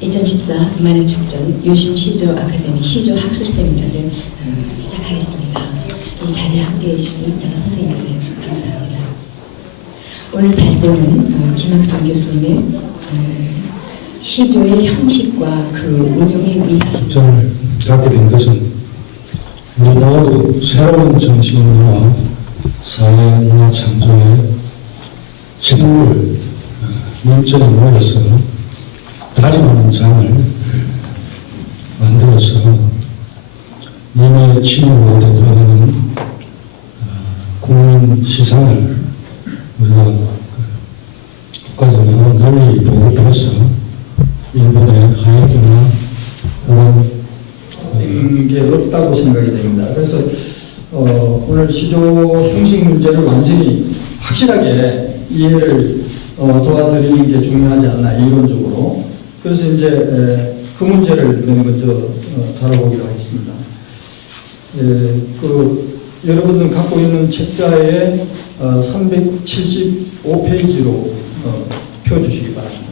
2014 이만한 축전 유심 시조 아카데미 시조 학술 세미나를 어, 시작하겠습니다. 이 자리에 함께해 주신 여러 선생님들 감사합니다. 오늘 발제는 어, 김학성 교수님의 어, 시조의 형식과 그 운용의 미 축전을 갖게 된 것은 우리 모두 새로운 정치 문화와 사회 문화 창조의 책무를 민전에 모여서 장을 만들어서 이미 침묵으로 대표하는 국민 시상을 우리가 그 국가적으로 널리 보급해서 일본의 하야구나 혹은 있는 게 없다고 생각이 됩니다. 그래서 어, 오늘 시조 형식 문제를 완전히 확실하게 이해를 어, 도와드리는 게 중요하지 않나 이론적으로. 그래서 이제 에, 그 문제를 먼저 어, 다뤄보기로 하겠습니다. 에, 그 여러분들 갖고 있는 책자에 어, 375페이지로 어, 펴주시기 바랍니다.